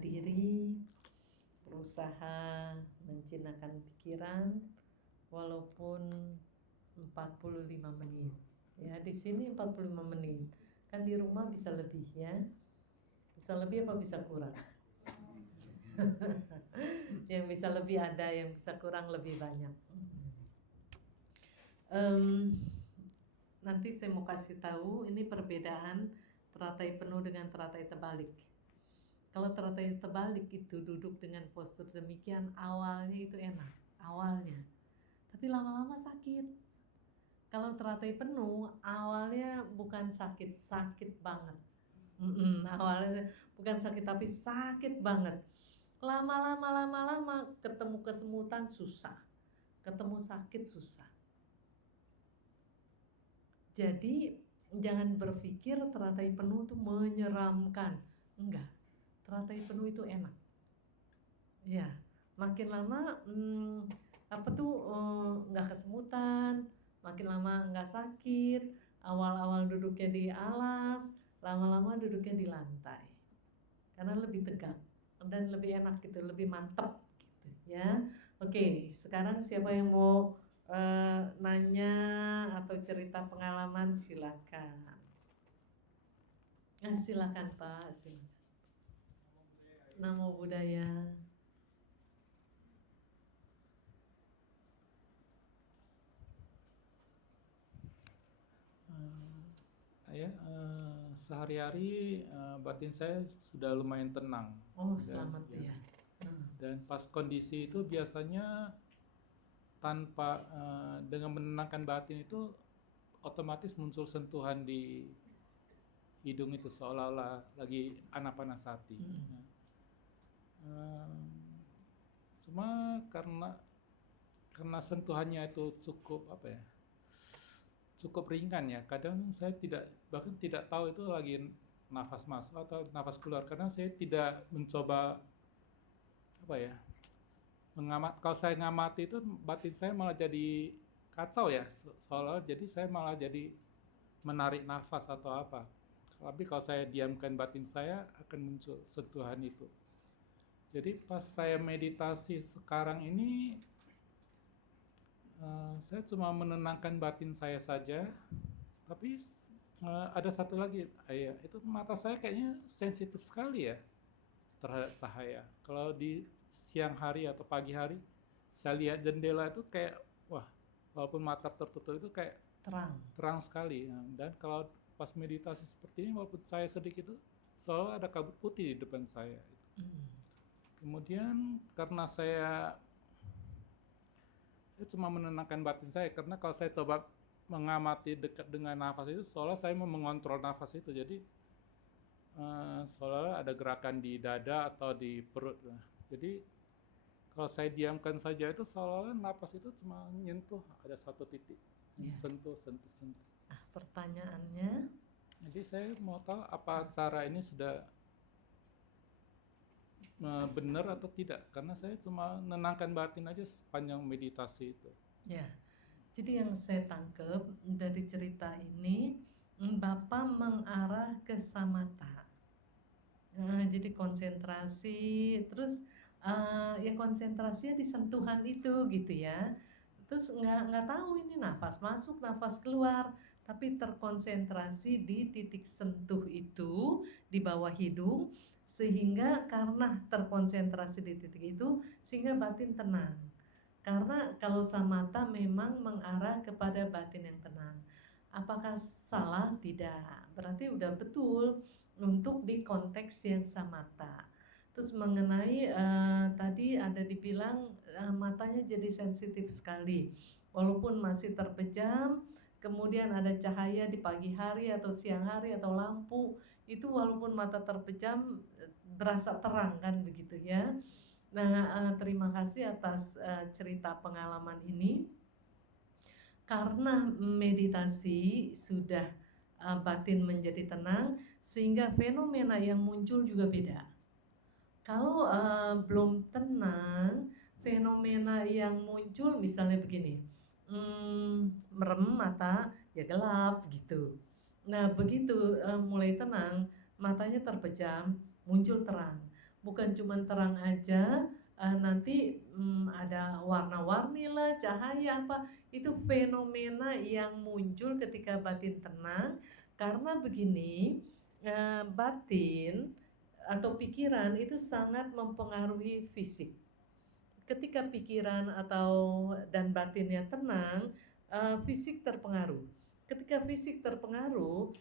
diri, berusaha menjinakkan pikiran walaupun 45 menit. Ya, di sini 45 menit. Kan di rumah bisa lebih ya. Bisa lebih apa bisa kurang? Yang bisa lebih ada, yang bisa kurang lebih banyak. Nanti saya mau kasih tahu ini perbedaan teratai penuh dengan teratai terbalik. Kalau teratai terbalik itu duduk dengan postur demikian, awalnya itu enak, awalnya. Tapi lama-lama sakit. Kalau teratai penuh, awalnya bukan sakit, sakit banget. Awalnya bukan sakit tapi sakit banget. Lama-lama ketemu kesemutan susah, ketemu sakit susah. Jadi jangan berpikir teratai penuh itu menyeramkan. Enggak, teratai penuh itu enak. Ya, makin lama nggak kesemutan, makin lama nggak sakit. Awal-awal duduknya di alas, lama-lama duduknya di lantai. Karena lebih tegak dan lebih enak gitu, lebih mantep gitu ya. Oke, sekarang siapa yang mau nanya atau cerita pengalaman silakan. Silakan Pak, silakan. Namo Buddhaya. Sehari-hari batin saya sudah lumayan tenang. Oh, selamat ya. Dan pas kondisi itu biasanya tanpa dengan menenangkan batin itu otomatis muncul sentuhan di hidung itu seolah-olah lagi anapanasati. Cuma karena sentuhannya itu cukup ringan ya. Kadang saya bahkan tidak tahu itu lagi nafas masuk atau nafas keluar karena saya tidak mencoba mengamat. Kalau saya ngamati itu batin saya malah jadi kacau ya, seolah jadi saya malah jadi menarik nafas atau apa. Tapi kalau saya diamkan batin saya akan muncul sentuhan itu. Jadi pas saya meditasi sekarang ini saya cuma menenangkan batin saya saja. Tapi ada satu lagi, itu mata saya kayaknya sensitif sekali ya terhadap cahaya. Kalau di siang hari atau pagi hari saya lihat jendela itu kayak walaupun mata tertutup itu kayak terang sekali. Dan kalau pas meditasi seperti ini walaupun saya sedikit itu selalu ada kabut putih di depan saya. Kemudian karena saya cuma menenangkan batin saya, karena kalau saya coba mengamati dekat dengan nafas itu seolah saya mau mengontrol nafas itu, jadi seolah ada gerakan di dada atau di perut. Jadi kalau saya diamkan saja itu seolah nafas itu cuma nyentuh ada satu titik, sentuh. Pertanyaannya? Jadi saya mau tahu apa cara ini sudah benar atau tidak, karena saya cuma menenangkan batin aja sepanjang meditasi itu. Ya, jadi yang saya tangkap dari cerita ini, Bapak mengarah ke samatha. Jadi konsentrasi, terus ya konsentrasinya di sentuhan itu gitu ya. Terus nggak tahu ini nafas masuk, nafas keluar, tapi terkonsentrasi di titik sentuh itu di bawah hidung, sehingga karena terkonsentrasi di titik itu sehingga batin tenang. Karena kalau samatha memang mengarah kepada batin yang tenang. Apakah salah? Tidak. Berarti udah betul untuk di konteks yang samatha. Terus mengenai tadi ada dibilang matanya jadi sensitif sekali. Walaupun masih terpejam, kemudian ada cahaya di pagi hari atau siang hari atau lampu, itu walaupun mata terpejam berasa terang kan begitu ya. Nah, terima kasih atas cerita pengalaman ini. Karena meditasi sudah batin menjadi tenang, sehingga fenomena yang muncul juga beda. Kalau belum tenang, fenomena yang muncul misalnya begini, merem mata, ya gelap gitu. Nah begitu mulai tenang, matanya terpejam, muncul terang. bukan cuman terang aja, nanti, ada warna-warni lah, cahaya apa, itu fenomena yang muncul ketika batin tenang. Karena begini, batin atau pikiran itu sangat mempengaruhi fisik. Ketika pikiran dan batinnya tenang, fisik terpengaruh. Ketika fisik terpengaruh,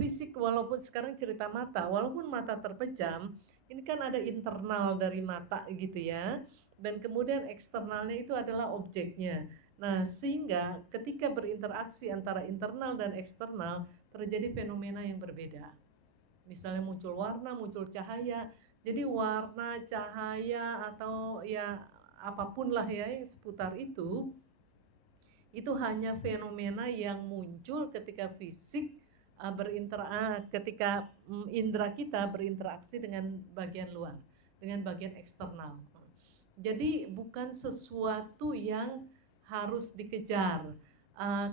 fisik walaupun sekarang cerita mata, walaupun mata terpejam, ini kan ada internal dari mata gitu ya, dan kemudian eksternalnya itu adalah objeknya. Nah, sehingga ketika berinteraksi antara internal dan eksternal, terjadi fenomena yang berbeda. Misalnya muncul warna, muncul cahaya. Jadi warna, cahaya atau ya apapun lah ya yang seputar itu hanya fenomena yang muncul ketika ketika indera kita berinteraksi dengan bagian luar, dengan bagian eksternal. Jadi bukan sesuatu yang harus dikejar.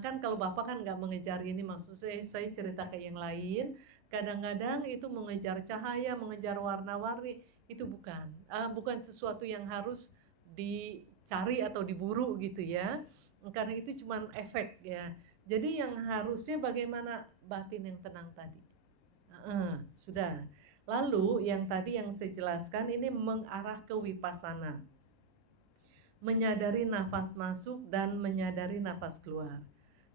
Kan kalau Bapak kan nggak mengejar ini, maksud saya cerita ke yang lain. Kadang-kadang itu mengejar cahaya, mengejar warna-warni, itu bukan sesuatu yang harus dicari atau diburu gitu ya. Karena itu cuma efek ya. Jadi yang harusnya bagaimana batin yang tenang tadi. Sudah. Lalu yang tadi yang saya jelaskan ini mengarah ke vipassana. Menyadari nafas masuk dan menyadari nafas keluar.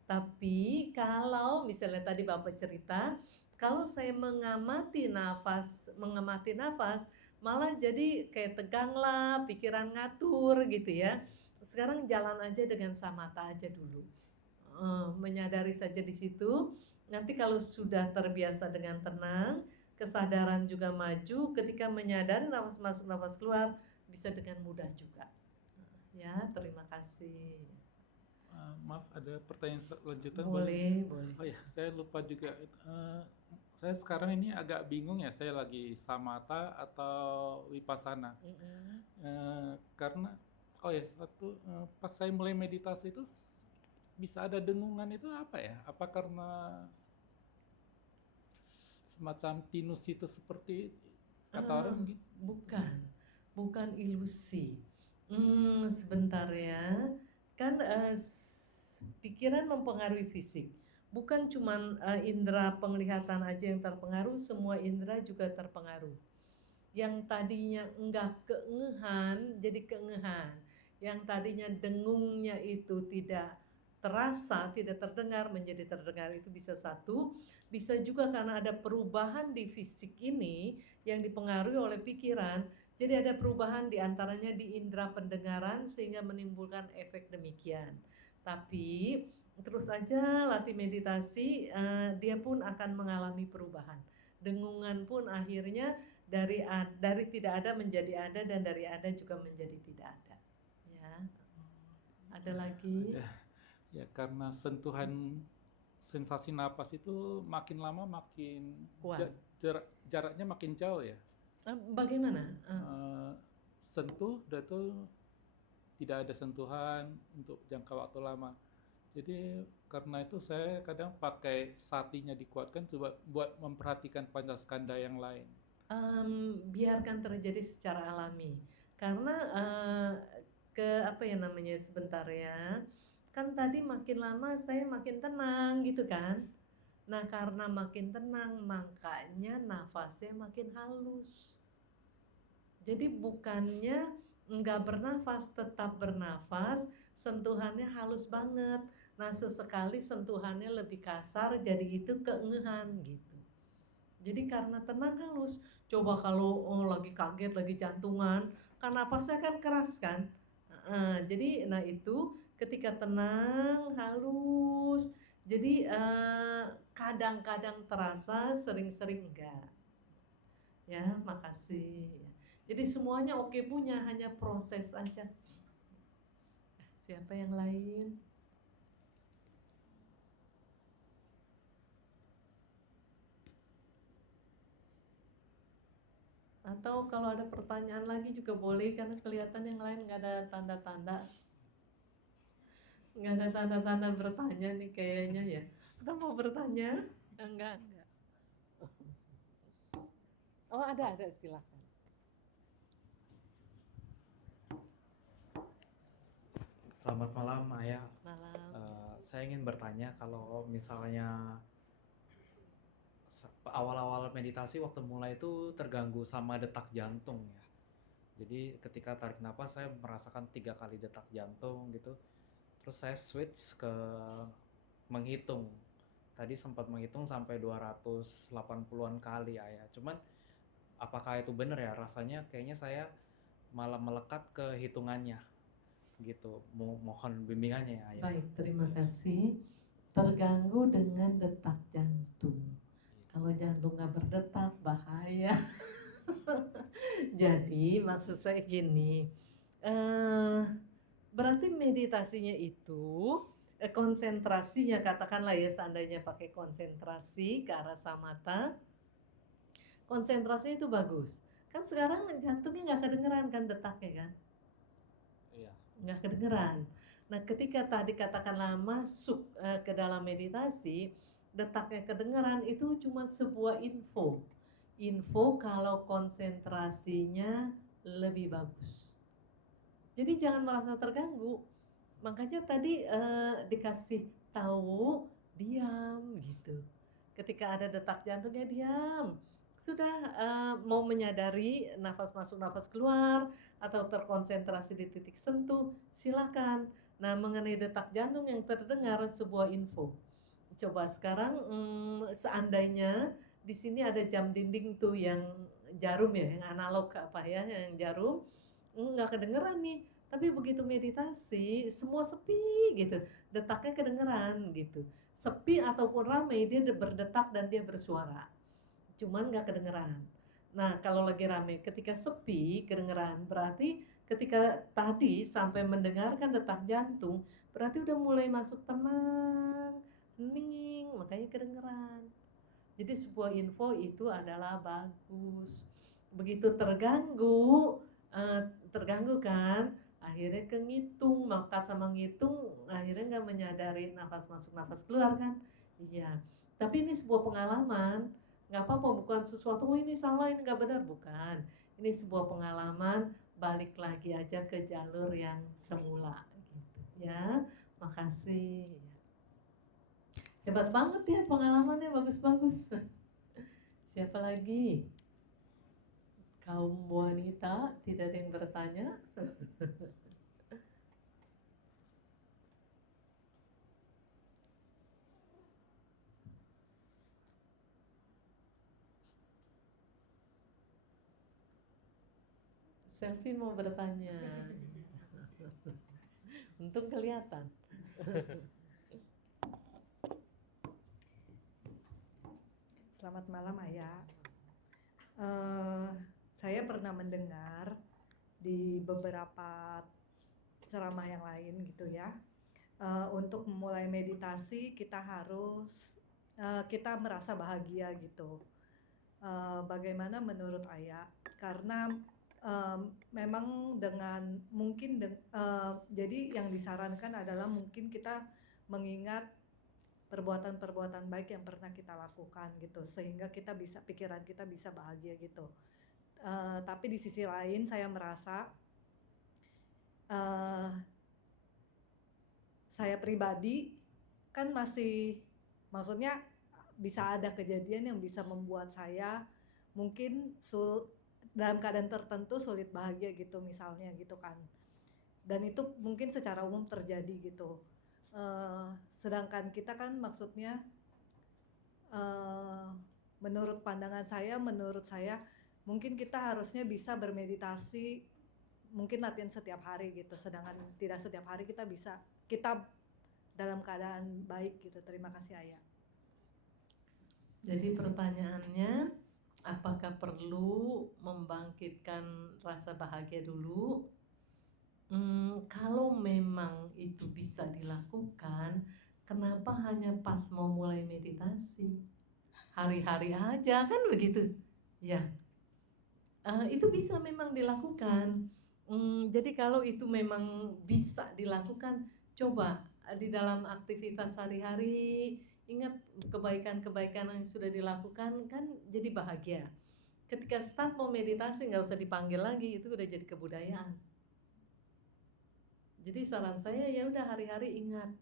Tapi kalau misalnya tadi Bapak cerita, kalau saya mengamati nafas, malah jadi kayak tegang lah, pikiran ngatur gitu ya. Sekarang jalan aja dengan samatha aja dulu. Menyadari saja di situ. Nanti kalau sudah terbiasa dengan tenang, kesadaran juga maju, ketika menyadari nafas masuk, nafas keluar, bisa dengan mudah juga. Ya, terima kasih. Maaf, ada pertanyaan lanjutan Boleh. Oh ya, saya lupa juga. Saya sekarang ini agak bingung ya, saya lagi samatha atau vipassana. Karena pas saya mulai meditasi itu bisa ada dengungan, itu apa ya? Apa karena semacam tinus itu seperti kata orang gitu? Bukan ilusi. Sebentar ya. Kan pikiran mempengaruhi fisik. Bukan cuman indera penglihatan aja yang terpengaruh, semua indera juga terpengaruh. Yang tadinya enggak keengehan jadi keengehan. Yang tadinya dengungnya itu tidak terasa, tidak terdengar menjadi terdengar, itu bisa satu. Bisa juga karena ada perubahan di fisik ini yang dipengaruhi oleh pikiran. Jadi ada perubahan diantaranya di indera pendengaran sehingga menimbulkan efek demikian. Tapi terus aja latih meditasi, dia pun akan mengalami perubahan. Dengungan pun akhirnya dari tidak ada menjadi ada, dan dari ada juga menjadi tidak ada. Ya. Ada lagi? Ya, karena sentuhan sensasi napas itu makin lama makin kuat. Jaraknya makin jauh ya. Bagaimana? Sentuh, udah tuh tidak ada sentuhan untuk jangka waktu lama. Jadi karena itu saya kadang pakai satinya dikuatkan coba buat memperhatikan pancaskanda yang lain. Biarkan terjadi secara alami. Karena sebentar ya. Kan tadi makin lama saya makin tenang gitu kan. Nah, karena makin tenang makanya nafasnya makin halus. Jadi bukannya enggak bernafas, tetap bernafas, sentuhannya halus banget. Nah, sesekali sentuhannya lebih kasar, jadi itu keengehan gitu. Jadi karena tenang halus. Coba kalau lagi kaget, lagi jantungan, kan napasnya kan keras kan. Jadi itu ketika tenang halus, jadi kadang-kadang terasa, sering-sering enggak. Ya, makasih. Jadi semuanya oke punya, hanya proses aja. Siapa yang lain? Atau kalau ada pertanyaan lagi juga boleh, karena kelihatan yang lain nggak ada tanda-tanda. Nggak ada tanda-tanda bertanya nih kayaknya ya. Kita mau bertanya? Enggak. Oh, ada, silakan. Selamat malam, Ayah. Malam. Saya ingin bertanya kalau misalnya awal-awal meditasi waktu mulai itu terganggu sama detak jantung ya. Jadi ketika tarik napas saya merasakan 3 kali detak jantung gitu. Terus saya switch ke menghitung. Tadi sempat menghitung sampai 280-an kali, Ayah. Cuman apakah itu benar ya? Rasanya kayaknya saya malah melekat ke hitungannya gitu. Mohon bimbingannya ya, Ayah. Baik, terima kasih. Terganggu dengan detak jantung. Kalau jantung nggak berdetak, bahaya. Jadi maksud saya gini, berarti meditasinya itu konsentrasinya, katakanlah ya, seandainya pakai konsentrasi ke arah samatha, konsentrasi itu bagus. Kan sekarang jantungnya nggak kedengeran kan detaknya kan? Iya. Nggak kedengeran. Nah, ketika tadi katakanlah masuk ke dalam meditasi, detaknya kedengeran, itu cuma sebuah info. Info kalau konsentrasinya lebih bagus. Jadi jangan merasa terganggu. Makanya tadi dikasih tahu diam gitu. Ketika ada detak jantungnya diam. Sudah mau menyadari nafas masuk nafas keluar atau terkonsentrasi di titik sentuh, silakan. Nah, mengenai detak jantung yang terdengar sebuah info. Coba sekarang seandainya di sini ada jam dinding tuh yang jarum ya, yang analog apa ya, yang jarum, nggak kedengeran nih. Tapi begitu meditasi, semua sepi gitu, detaknya kedengeran gitu. Sepi ataupun ramai, dia berdetak dan dia bersuara. Cuman nggak kedengeran. Nah, kalau lagi rame, ketika sepi kedengeran, berarti ketika tadi sampai mendengarkan detak jantung, berarti udah mulai masuk tenang, hening, makanya kedengeran. Jadi sebuah info itu adalah bagus. Begitu terganggu kan, akhirnya ke ngitung, melekat sama ngitung, akhirnya nggak menyadari nafas masuk nafas keluar kan. Iya, tapi ini sebuah pengalaman. Nggak apa-apa, bukan sesuatu, oh ini salah, ini nggak benar, bukan. Ini sebuah pengalaman, balik lagi aja ke jalur yang semula gitu ya. Makasih. Hebat banget ya pengalamannya, bagus-bagus. Siapa lagi? Kaum wanita, tidak ada yang bertanya. Selfie mau bertanya. Untung kelihatan. Selamat malam, Ayah. Saya pernah mendengar di beberapa ceramah yang lain gitu ya. Untuk memulai meditasi kita harus kita merasa bahagia gitu. Bagaimana menurut Ayah? Karena memang dengan mungkin jadi yang disarankan adalah mungkin kita mengingat perbuatan-perbuatan baik yang pernah kita lakukan gitu, sehingga pikiran kita bisa bahagia gitu. Tapi di sisi lain saya merasa saya pribadi kan maksudnya bisa ada kejadian yang bisa membuat saya mungkin dalam keadaan tertentu sulit bahagia gitu misalnya gitu kan. Dan itu mungkin secara umum terjadi gitu. Sedangkan kita kan maksudnya menurut saya mungkin kita harusnya bisa bermeditasi, mungkin latihan setiap hari gitu, sedangkan tidak setiap hari kita dalam keadaan baik gitu. Terima kasih, Ayah. Jadi pertanyaannya, apakah perlu membangkitkan rasa bahagia dulu? Kalau memang itu bisa dilakukan, kenapa hanya pas mau mulai meditasi? Hari-hari aja kan begitu, ya. Itu bisa memang dilakukan. Jadi kalau itu memang bisa dilakukan, coba di dalam aktivitas sehari-hari ingat kebaikan-kebaikan yang sudah dilakukan, kan jadi bahagia. Ketika start mau meditasi nggak usah dipanggil lagi, itu udah jadi kebudayaan. Jadi saran saya ya udah hari-hari ingat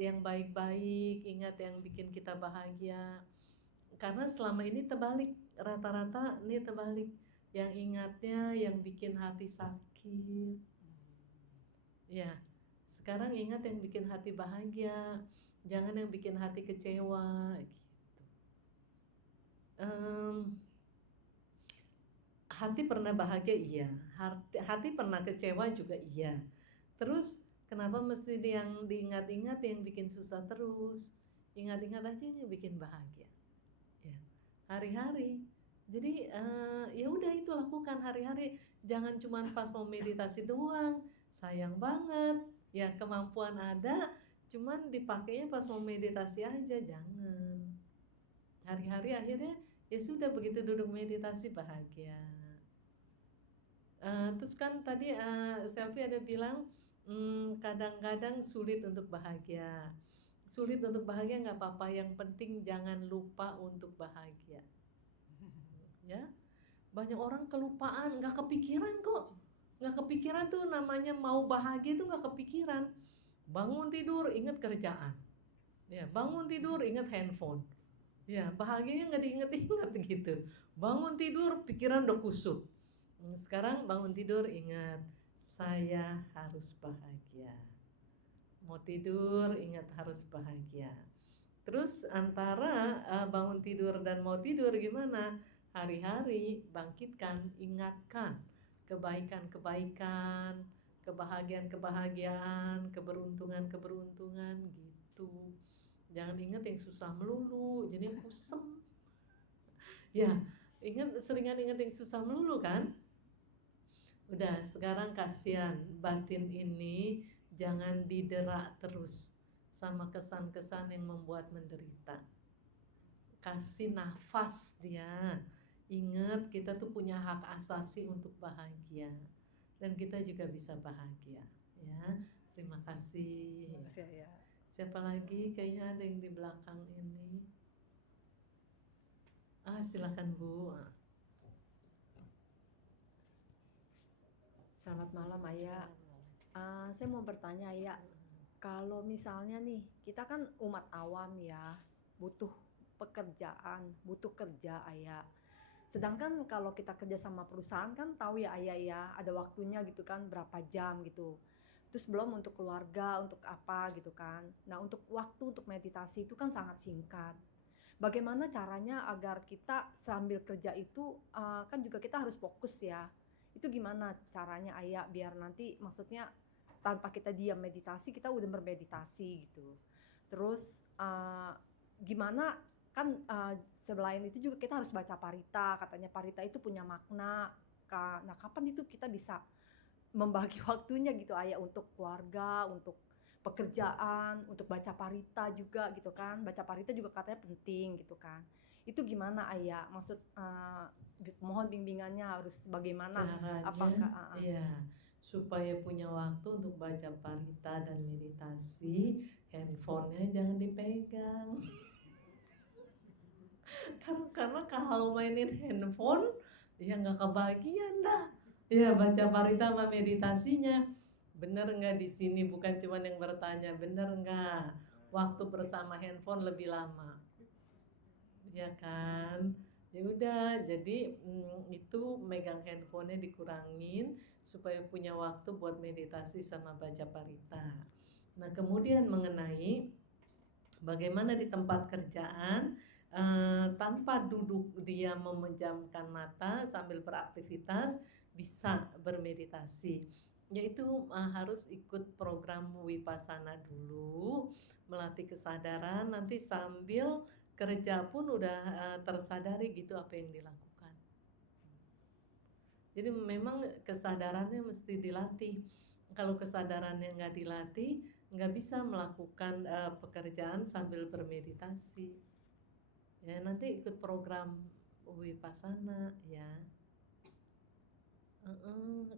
yang baik-baik, ingat yang bikin kita bahagia. Karena selama ini terbalik, rata-rata ini terbalik. Yang ingatnya yang bikin hati sakit. Ya, sekarang ingat yang bikin hati bahagia, jangan yang bikin hati kecewa gitu. Em, Hati pernah bahagia iya, hati pernah kecewa juga iya. Terus kenapa mesti yang diingat-ingat yang bikin susah terus? Ingat-ingat aja yang bikin bahagia. Ya, hari-hari. Jadi ya udah itu lakukan hari-hari. Jangan cuma pas mau meditasi doang. Sayang banget. Ya kemampuan ada, cuman dipakainya pas mau meditasi aja, jangan. Hari-hari akhirnya ya sudah begitu duduk meditasi bahagia. Terus kan tadi Selfie ada bilang kadang-kadang sulit untuk bahagia. Sulit untuk bahagia nggak apa-apa, yang penting jangan lupa untuk bahagia. Ya, banyak orang kelupaan, nggak kepikiran kok. Nggak kepikiran tuh namanya mau bahagia tuh nggak kepikiran. Bangun tidur ingat kerjaan. Ya, bangun tidur ingat handphone. Ya, bahagianya nggak diinget-inget gitu. Bangun tidur pikiran udah kusut. Sekarang bangun tidur ingat saya harus bahagia. Mau tidur ingat harus bahagia. Terus antara bangun tidur dan mau tidur gimana? Hari-hari bangkitkan, ingatkan kebaikan-kebaikan, kebahagiaan-kebahagiaan, keberuntungan-keberuntungan gitu. Jangan ingat yang susah melulu, jadi kusem. Ya, seringan ingat yang susah melulu kan? Udah, sekarang kasihan batin ini jangan didera terus sama kesan-kesan yang membuat menderita. Kasih nafas dia. Ingat kita tuh punya hak asasi untuk bahagia. Dan kita juga bisa bahagia. Ya, terima kasih. Terima kasih ya. Siapa lagi? Kayaknya ada yang di belakang ini. Silakan Bu. Selamat malam Ayah. Saya mau bertanya Ayah, kalau misalnya nih kita kan umat awam ya, butuh pekerjaan, butuh kerja Ayah. Sedangkan kalau kita kerja sama perusahaan kan tahu ya Ayah ya, ada waktunya gitu kan, berapa jam gitu. Terus belum untuk keluarga, untuk apa gitu kan. Nah untuk waktu untuk meditasi itu kan sangat singkat. Bagaimana caranya agar kita sambil kerja itu kan juga kita harus fokus ya. Itu gimana caranya Ayah biar nanti maksudnya tanpa kita diam meditasi kita udah bermeditasi gitu. Terus gimana kan selain itu juga kita harus baca parita, katanya parita itu punya makna. Nah kapan itu kita bisa membagi waktunya gitu Ayah untuk keluarga, untuk pekerjaan, untuk baca parita juga gitu kan. Baca parita juga katanya penting gitu kan. Itu gimana Ayah? Maksud mohon bimbingannya harus bagaimana? Caranya, Apakah iya, supaya punya waktu untuk baca parita dan meditasi, handphonenya jangan dipegang. Karena kalau mainin handphone, ya nggak kebagian dah. Ya baca parita sama meditasinya. Bener nggak di sini? Bukan cuma yang bertanya, bener nggak? Waktu bersama handphone lebih lama. Ya kan, ya udah jadi itu megang handphonenya dikurangin supaya punya waktu buat meditasi sama baca parita. Nah kemudian mengenai bagaimana di tempat kerjaan tanpa duduk dia memejamkan mata sambil beraktivitas bisa bermeditasi, yaitu harus ikut program Vipassana dulu, melatih kesadaran, nanti sambil kerja pun udah tersadari gitu apa yang dilakukan. Jadi memang kesadarannya mesti dilatih. Kalau kesadarannya nggak dilatih, nggak bisa melakukan pekerjaan sambil bermeditasi. Ya nanti ikut program Vipassana ya.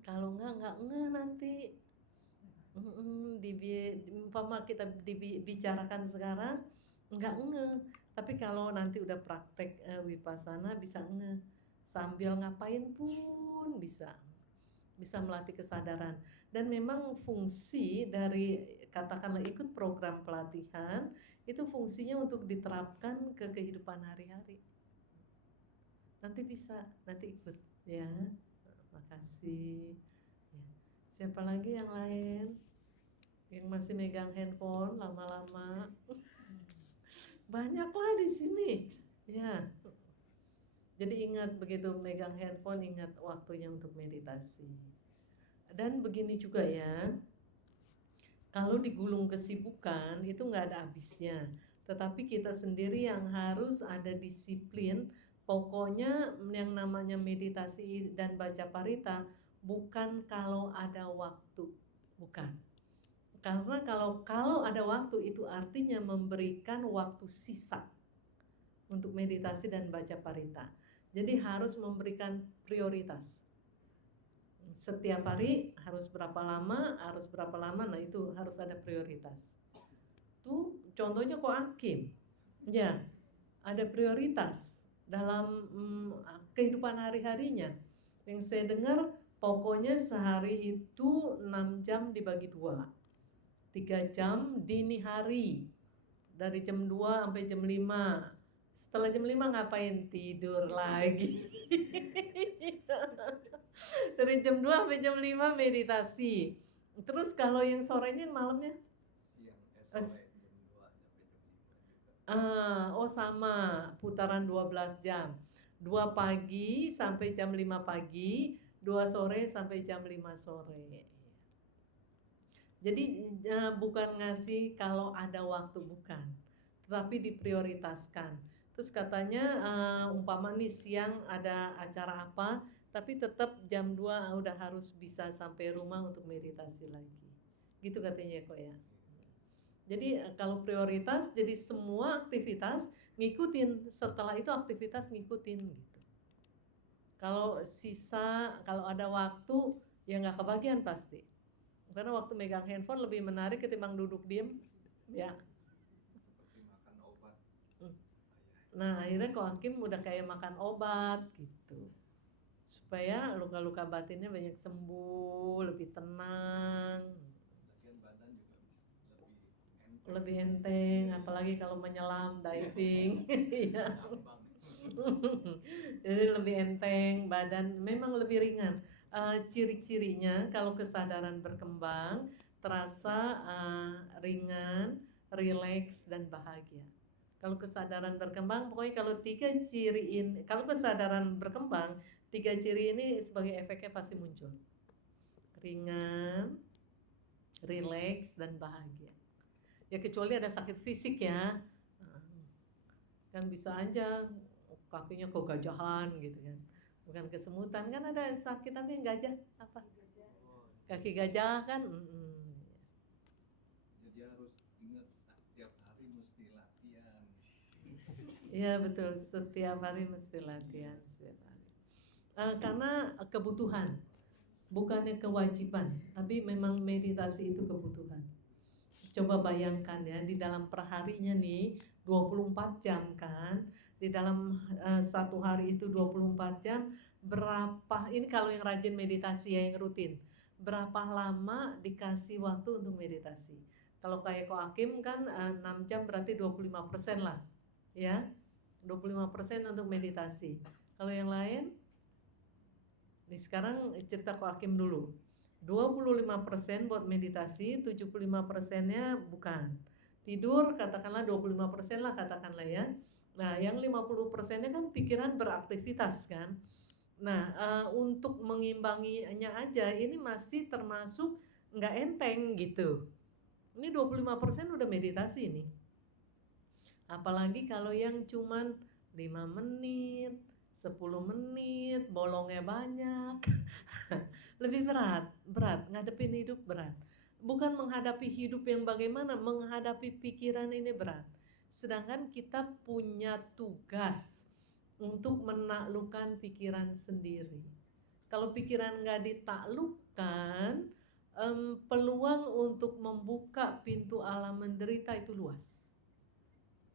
Kalau nggak nanti. Umpama kita dibicarakan sekarang nggak tapi kalau nanti udah praktek Vipassana bisa sambil ngapain pun bisa. bisa melatih kesadaran. Dan memang fungsi dari katakanlah ikut program pelatihan itu fungsinya untuk diterapkan ke kehidupan hari-hari. Nanti bisa, nanti ikut ya. Makasih. Ya. Siapa lagi yang lain? Yang masih megang handphone lama-lama? Banyaklah di sini. Ya. Jadi ingat begitu megang handphone, ingat waktunya untuk meditasi. Dan begini juga ya, kalau digulung kesibukan itu nggak ada habisnya. Tetapi kita sendiri yang harus ada disiplin. Pokoknya yang namanya meditasi dan baca parita bukan kalau ada waktu, bukan. Karena kalau ada waktu itu artinya memberikan waktu sisa untuk meditasi dan baca parita. Jadi harus memberikan prioritas. Setiap hari harus berapa lama, nah itu harus ada prioritas. Tuh contohnya kok Hakim. Ya, ada prioritas dalam kehidupan hari-harinya. Yang saya dengar pokoknya sehari itu 6 jam dibagi 2. 3 jam dini hari. Dari jam 2 sampai jam 5. Setelah jam 5 ngapain? Tidur lagi. Dari jam 2 sampai jam 5 meditasi. Terus kalau yang sorenya malamnya? Sore jam 2 sampai jam 5 juga. Oh sama, putaran 12 jam. 2 pagi sampai jam 5 pagi, 2 sore sampai jam 5 sore. Jadi bukan ngasih kalau ada waktu, bukan. Tetapi diprioritaskan. Terus katanya umpama nih siang ada acara apa, tapi tetap jam 2 udah harus bisa sampai rumah untuk meditasi lagi. Gitu katanya kok ya. Jadi kalau prioritas, jadi semua aktivitas ngikutin, setelah itu aktivitas ngikutin gitu. Kalau sisa, kalau ada waktu, ya nggak kebagian pasti. Karena waktu megang handphone lebih menarik ketimbang duduk diem, ya. Seperti makan obat. Nah akhirnya kok Hakim udah kayak makan obat gitu. Supaya luka-luka batinnya banyak sembuh, lebih tenang. Lagian badan juga Lebih enteng, apalagi kalau menyelam, diving. Iya. ngambang. Jadi lebih enteng, badan memang lebih ringan. Ciri-cirinya kalau kesadaran berkembang terasa ringan, rileks dan bahagia. Kalau kesadaran berkembang, pokoknya kalau 3 ciri ini, kalau kesadaran berkembang, 3 ciri ini sebagai efeknya pasti muncul. Ringan, rileks dan bahagia. Ya kecuali ada sakit fisik ya, kan bisa aja kakinya kegajahan gitu kan, bukan kesemutan, kan ada sakit apa yang gajah apa, kaki gajah kan. Jadi harus ingat setiap hari mesti latihan. Iya betul, setiap hari mesti latihan setiap hari. Karena kebutuhan, bukannya kewajiban, tapi memang meditasi itu kebutuhan. Coba bayangkan ya, di dalam perharinya nih 24 jam kan, di dalam satu hari itu 24 jam, berapa, ini kalau yang rajin meditasi ya, yang rutin, berapa lama dikasih waktu untuk meditasi. Kalau kayak Ko Hakim kan 6 jam berarti 25% lah ya, 25% untuk meditasi. Kalau yang lain, nih sekarang cerita Ko Hakim dulu. 25% buat meditasi, 75%-nya bukan. Tidur katakanlah 25% lah katakanlah ya. Nah, yang 50%-nya kan pikiran beraktivitas kan. Nah, untuk mengimbanginya aja ini masih termasuk nggak enteng gitu. Ini 25% udah meditasi ini. Apalagi kalau yang cuman 5 menit, 10 menit, bolongnya banyak. Lebih berat, ngadepin hidup berat. Bukan menghadapi hidup yang bagaimana, menghadapi pikiran ini berat. Sedangkan kita punya tugas untuk menaklukkan pikiran sendiri. Kalau pikiran nggak ditaklukkan, peluang untuk membuka pintu alam menderita itu luas.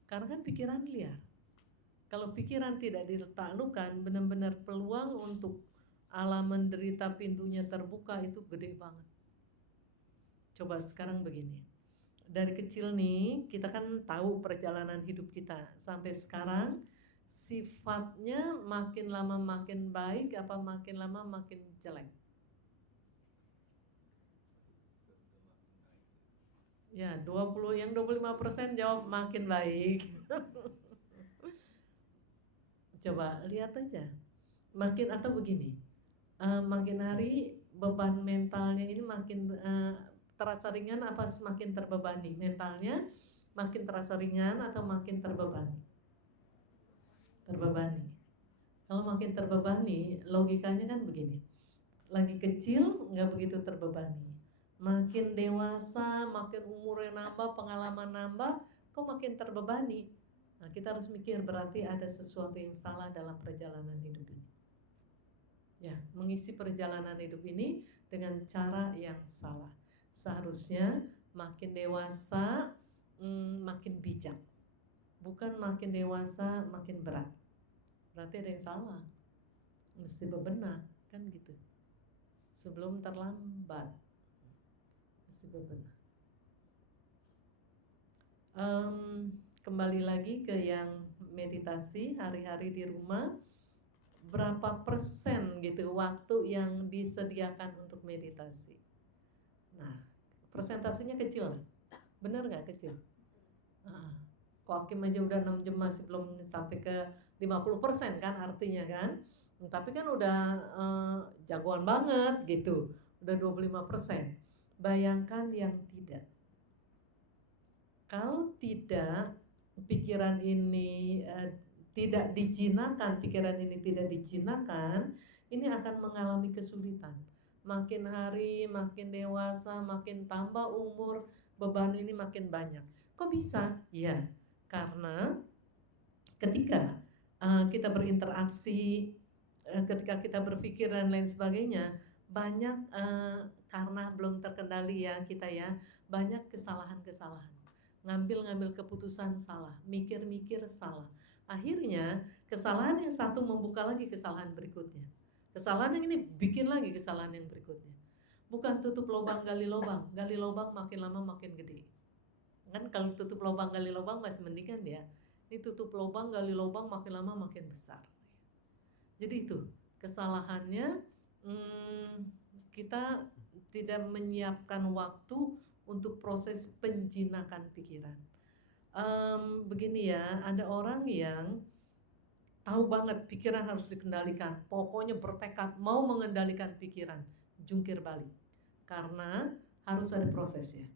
Karena kan pikiran liar. Kalau pikiran tidak ditaklukkan, benar-benar peluang untuk Allah menderita pintunya terbuka itu gede banget. Coba sekarang begini, dari kecil nih kita kan tahu perjalanan hidup kita sampai sekarang, sifatnya makin lama makin baik apa makin lama makin jelek? Ya, 25% jawab makin baik. Coba lihat aja, makin atau begini, makin hari beban mentalnya ini makin terasa ringan apa semakin terbebani? Mentalnya makin terasa ringan atau makin terbebani? Terbebani. Kalau makin terbebani, logikanya kan begini, lagi kecil nggak begitu terbebani, makin dewasa, makin umurnya nambah, pengalaman nambah, kok makin terbebani. Nah, kita harus mikir berarti ada sesuatu yang salah dalam perjalanan hidup ini. Ya, mengisi perjalanan hidup ini dengan cara yang salah. Seharusnya makin dewasa makin bijak, bukan makin dewasa makin berat. Berarti ada yang salah, mesti bebenah, kan gitu. Sebelum terlambat, mesti bebenah. Kembali lagi ke yang meditasi hari-hari di rumah, berapa persen gitu waktu yang disediakan untuk meditasi? Nah, persentasenya kecil, benar nggak kecil? Kok Hakim aja udah 6 jam masih belum sampai ke 50% kan artinya kan? Tapi kan udah jagoan banget gitu, udah 25%. Bayangkan yang tidak. Kalau tidak, pikiran ini tidak dijinakan, ini akan mengalami kesulitan. Makin hari, makin dewasa, makin tambah umur, beban ini makin banyak. Kok bisa? Ya, karena ketika kita berinteraksi, ketika kita berpikir dan lain sebagainya, banyak karena belum terkendali ya kita ya, banyak kesalahan-kesalahan. Ngambil keputusan salah, mikir-mikir salah. Akhirnya kesalahan yang satu membuka lagi kesalahan berikutnya. Kesalahan yang ini bikin lagi kesalahan yang berikutnya. Bukan tutup lubang gali lubang makin lama makin gede. Kan kalau tutup lubang gali lubang masih mending kan ya. Ini tutup lubang gali lubang makin lama makin besar. Jadi itu kesalahannya, kita tidak menyiapkan waktu untuk proses penjinakan pikiran. Begini ya, ada orang yang tahu banget pikiran harus dikendalikan, pokoknya bertekad mau mengendalikan pikiran, jungkir balik, karena harus ada prosesnya.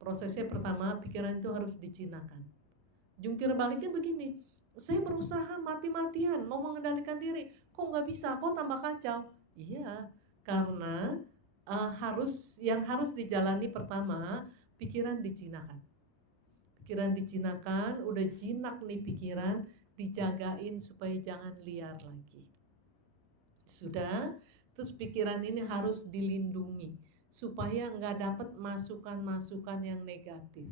Prosesnya pertama, pikiran itu harus dijinakan. Jungkir baliknya begini, saya berusaha mati-matian mau mengendalikan diri, kok nggak bisa, kok tambah kacau. Iya, karena harus dijalani pertama, pikiran dijinakan. Pikiran dijinakan, udah jinak nih pikiran, dijagain supaya jangan liar lagi. Sudah, terus pikiran ini harus dilindungi supaya nggak dapat masukan-masukan yang negatif.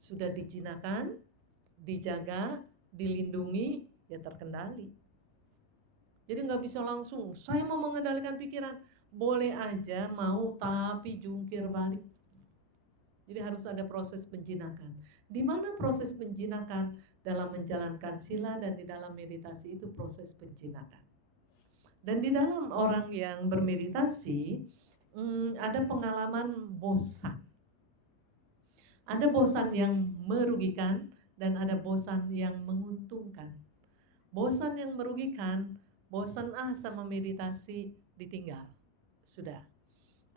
Sudah dijinakan, dijaga, dilindungi, ya terkendali. Jadi nggak bisa langsung, saya mau mengendalikan pikiran, boleh aja mau tapi jungkir balik. Jadi harus ada proses penjinakan. Di mana proses penjinakan? Dalam menjalankan sila dan di dalam meditasi itu proses penjinakan. Dan di dalam orang yang bermeditasi ada pengalaman bosan. Ada bosan yang merugikan dan ada bosan yang menguntungkan. Bosan yang merugikan, bosan sama meditasi, ditinggal. Sudah.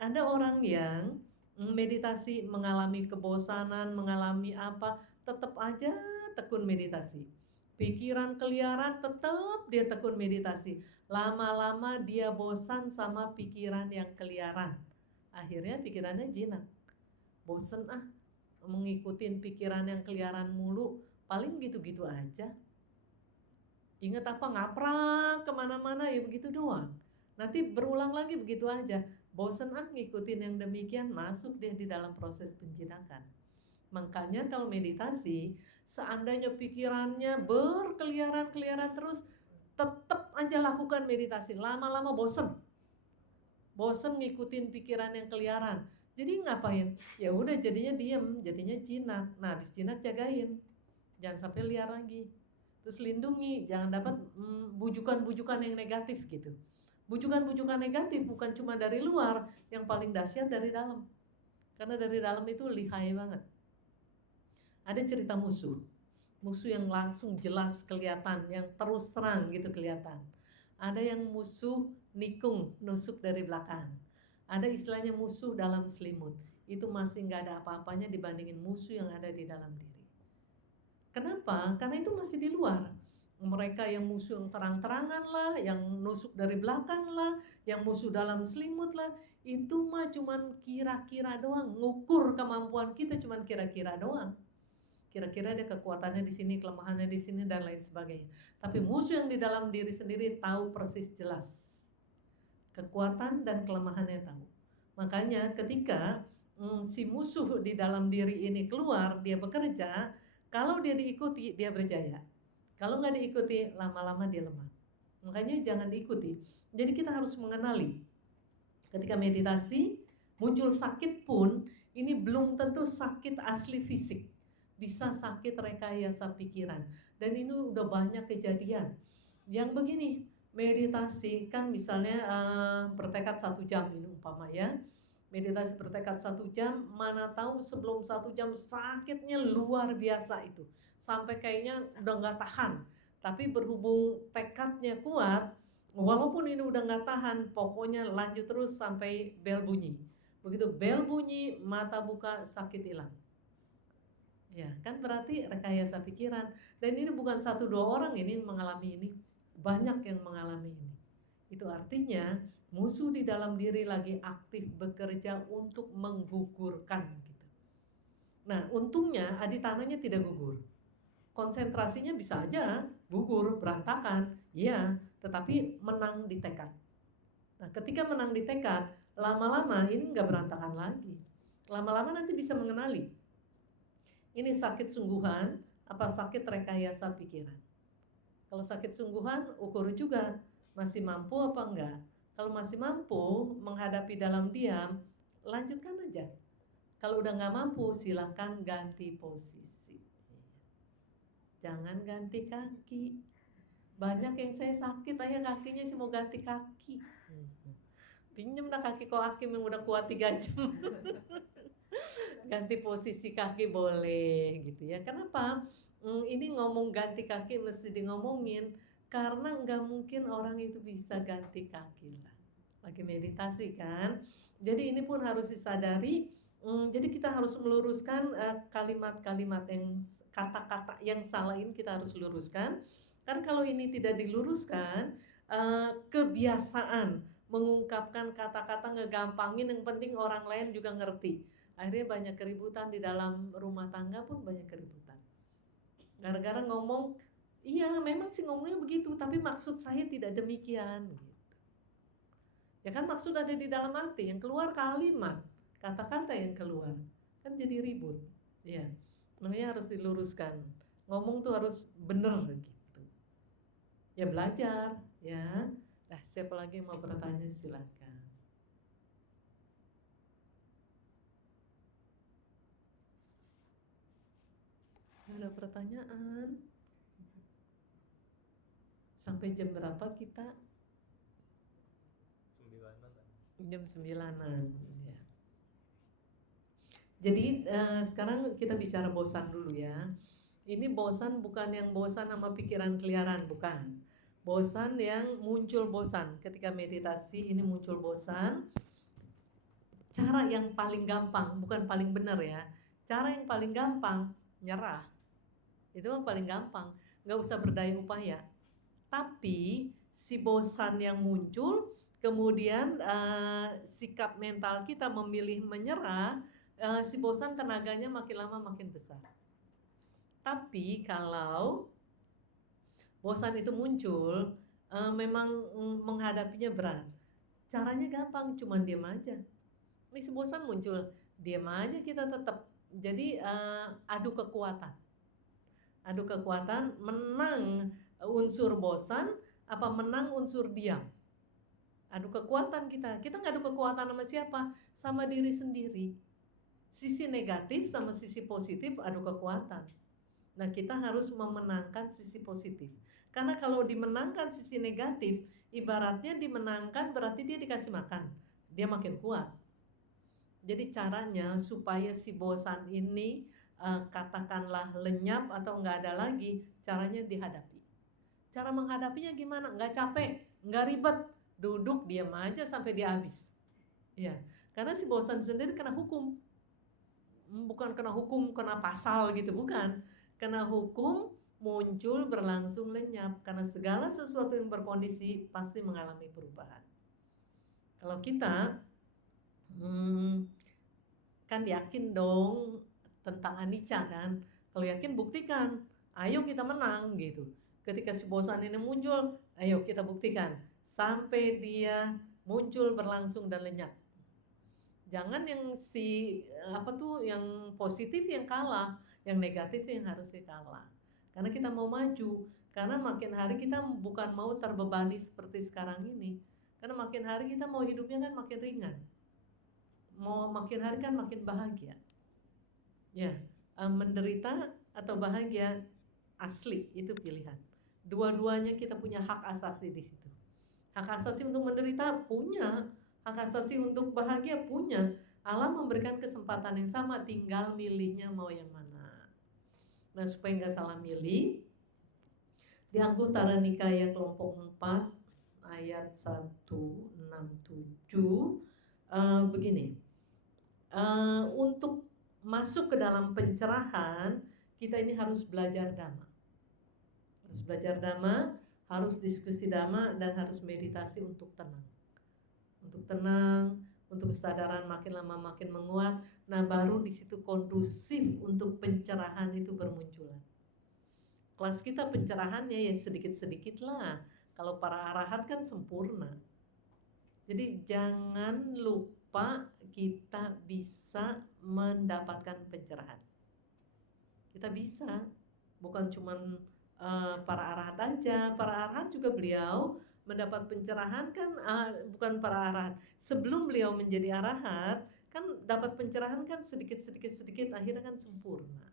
Ada orang yang meditasi mengalami kebosanan, mengalami apa, tetap aja tekun meditasi. Pikiran keliaran, tetap dia tekun meditasi. Lama-lama dia bosan sama pikiran yang keliaran. Akhirnya pikirannya jinak. Bosan mengikutin pikiran yang keliaran mulu, paling gitu-gitu aja. Ingat apa, ngaprak kemana-mana ya begitu doang. Nanti berulang lagi begitu aja. Bosan ngikutin yang demikian, masuk dia di dalam proses penjinakan. Makanya kalau meditasi, seandainya pikirannya berkeliaran-keliaran terus, tetap aja lakukan meditasi, lama-lama bosen ngikutin pikiran yang keliaran. Jadi ngapain? Ya udah jadinya diem, jadinya jinak. Nah, habis jinak jagain, jangan sampai liar lagi. Terus lindungi, jangan dapat bujukan-bujukan yang negatif gitu. Bujukan-bujukan negatif bukan cuma dari luar, yang paling dahsyat dari dalam. Karena dari dalam itu lihai banget. Ada cerita musuh yang langsung jelas kelihatan, yang terus terang gitu kelihatan. Ada yang musuh nikung, nusuk dari belakang. Ada istilahnya musuh dalam selimut. Itu masih nggak ada apa-apanya dibandingin musuh yang ada di dalam diri. Kenapa? Karena itu masih di luar. Mereka yang musuh yang terang-terangan lah, yang nusuk dari belakang lah, yang musuh dalam selimut lah, itu mah cuman kira-kira doang. Ngukur kemampuan kita cuman kira-kira doang. Kira-kira ada kekuatannya di sini, kelemahannya di sini, dan lain sebagainya. Tapi musuh yang di dalam diri sendiri tahu persis jelas kekuatan dan kelemahannya tahu. Makanya ketika si musuh di dalam diri ini keluar, dia bekerja, kalau dia diikuti, dia berjaya. Kalau nggak diikuti, lama-lama dia lemah. Makanya jangan diikuti. Jadi kita harus mengenali. Ketika meditasi, muncul sakit pun, ini belum tentu sakit asli fisik. Bisa sakit rekayasa pikiran. Dan ini udah banyak kejadian. Yang begini, meditasi kan misalnya bertekad 1 jam ini umpama ya. Meditasi bertekad 1 jam, mana tahu sebelum 1 jam sakitnya luar biasa itu. Sampai kayaknya udah nggak tahan. Tapi berhubung tekadnya kuat, walaupun ini udah nggak tahan, pokoknya lanjut terus sampai bel bunyi. Begitu bel bunyi, mata buka, sakit hilang. Ya, kan berarti rekayasa pikiran. Dan ini bukan 1-2 orang ini yang mengalami ini. Banyak yang mengalami ini. Itu artinya musuh di dalam diri lagi aktif bekerja untuk menggugurkan gitu. Nah, untungnya aditananya tidak gugur. Konsentrasinya bisa aja gugur, berantakan. Iya, tetapi menang di tekad. Nah, ketika menang di tekad, lama-lama ini nggak berantakan lagi. Lama-lama nanti bisa mengenali. Ini sakit sungguhan, apa sakit rekayasa pikiran. Kalau sakit sungguhan, ukur juga masih mampu apa enggak. Kalau masih mampu menghadapi dalam diam, lanjutkan aja. Kalau udah nggak mampu, silakan ganti posisi. Jangan ganti kaki. Banyak yang saya sakit, ayah kakinya sih mau ganti kaki. Pinjem dah kaki kok Hakim yang udah kuat 3 jam. Ganti posisi kaki boleh gitu ya. Kenapa? Ini ngomong ganti kaki mesti ngomongin karena nggak mungkin orang itu bisa ganti kaki lah. Lagi meditasi kan. Jadi ini pun harus disadari. Jadi kita harus meluruskan kalimat-kalimat yang kata-kata yang salah ini kita harus luruskan. Karena kalau ini tidak diluruskan, kebiasaan mengungkapkan kata-kata ngegampangin, yang penting orang lain juga ngerti. Akhirnya banyak keributan di dalam rumah tangga pun banyak keributan. Gara-gara ngomong, iya memang sih ngomongnya begitu, tapi maksud saya tidak demikian. Gitu. Ya kan maksud ada di dalam hati, yang keluar kalimat, kata-kata yang keluar. Kan jadi ribut. Ya, makanya harus diluruskan. Ngomong tuh harus bener gitu. Ya belajar, ya. Nah, siapa lagi yang mau bertanya silakan. Ada pertanyaan? Sampai jam berapa kita? 9. Jam 9-an. Ya. Jadi sekarang kita bicara bosan dulu ya. Ini bosan bukan yang bosan sama pikiran keliaran, bukan. Bosan yang muncul bosan. Ketika meditasi ini muncul bosan. Cara yang paling gampang, bukan paling benar ya. Cara yang paling gampang, nyerah. Itu mah paling gampang, nggak usah berdaya upaya. Tapi si bosan yang muncul, kemudian sikap mental kita memilih menyerah, si bosan tenaganya makin lama makin besar. Tapi kalau bosan itu muncul, memang menghadapinya berat. Caranya gampang, cuman diam aja. Ini si bosan muncul, diam aja kita tetap. Jadi adu kekuatan. Adu kekuatan, menang unsur bosan Apa menang unsur diam? Adu kekuatan kita. Kita nggak adu kekuatan sama siapa? Sama diri sendiri. Sisi negatif sama sisi positif adu kekuatan. Nah, kita harus memenangkan sisi positif. Karena kalau dimenangkan sisi negatif, ibaratnya dimenangkan berarti dia dikasih makan. Dia makin kuat. Jadi caranya supaya si bosan ini katakanlah lenyap atau nggak ada lagi, caranya dihadapi. Cara menghadapinya gimana? Nggak capek, nggak ribet, duduk diam aja sampai dia habis. Ya, karena si bosan sendiri kena hukum. Bukan kena hukum, kena pasal gitu, bukan. Kena hukum muncul berlangsung lenyap, karena segala sesuatu yang berkondisi pasti mengalami perubahan. Kalau kita kan yakin dong tentang anicca kan. Kalau yakin buktikan, ayo kita menang gitu. Ketika si bosan ini muncul, ayo kita buktikan sampai dia muncul berlangsung dan lenyap. Jangan yang yang positif yang kalah, yang negatif yang harusnya kalah. Karena kita mau maju, karena makin hari kita bukan mau terbebani seperti sekarang ini. Karena makin hari kita mau hidupnya kan makin ringan. Mau makin hari kan makin bahagia. Ya, menderita atau bahagia asli itu pilihan. Dua-duanya kita punya hak asasi di situ. Hak asasi untuk menderita punya, hak asasi untuk bahagia punya. Allah memberikan kesempatan yang sama, tinggal milihnya mau yang mana. Nah, supaya nggak salah milih, di Anggutara Nikaya kelompok 4 ayat 167 begini. Untuk masuk ke dalam pencerahan, kita ini harus belajar Dhamma. Harus belajar Dhamma, harus diskusi Dhamma, dan harus meditasi untuk tenang. Untuk tenang, untuk kesadaran makin lama makin menguat. Nah, baru di situ kondusif untuk pencerahan itu bermunculan. Kelas kita pencerahannya ya sedikit-sedikit lah. Kalau para arahat kan sempurna. Jadi jangan lupa kita bisa mendapatkan pencerahan. Kita bisa, bukan cuman para arahat aja. Para arahat juga beliau mendapat pencerahan kan, bukan para arahat. Sebelum beliau menjadi arahat, kan dapat pencerahan kan sedikit akhirnya kan sempurna.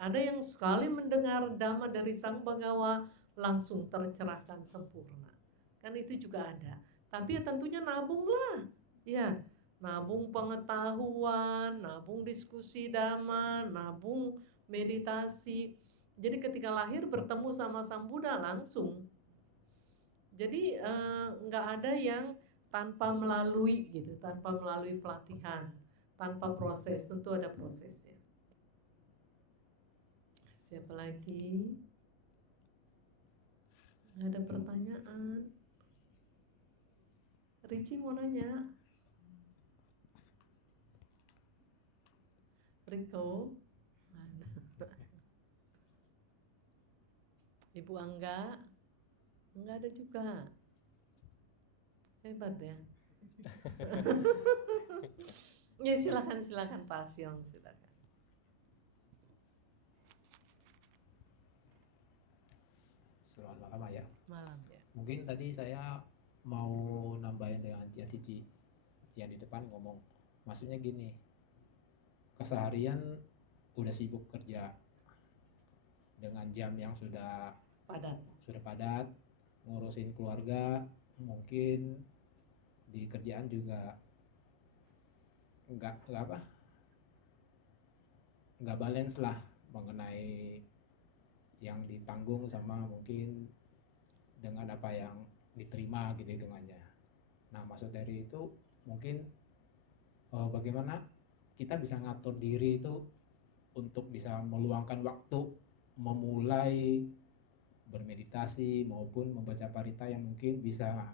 Ada yang sekali mendengar Dhamma dari Sang Bagawa langsung tercerahkan sempurna. Kan itu juga ada. Tapi ya tentunya nabunglah. Ya, nabung pengetahuan, nabung diskusi Dhamma, nabung meditasi. Jadi ketika lahir bertemu sama Sang Buddha langsung. Jadi nggak ada yang tanpa melalui gitu, tanpa melalui pelatihan, tanpa proses. Tentu ada prosesnya. Siapa lagi? Ada pertanyaan? Ricci mau nanya? Riko? Ibu Angga? Enggak ada juga. Hebat ya. Ya silakan Pak Syong, silakan. Selamat malam ya. Malam ya. Mungkin tadi saya mau nambahin dengan Cici yang di depan ngomong. Maksudnya gini, keseharian udah sibuk kerja dengan jam yang sudah padat, ngurusin keluarga, mungkin di kerjaan juga nggak balance lah mengenai yang ditanggung sama mungkin dengan apa yang diterima gitu hitungannya. Nah, maksud dari itu mungkin bagaimana kita bisa ngatur diri itu untuk bisa meluangkan waktu memulai bermeditasi maupun membaca parita yang mungkin bisa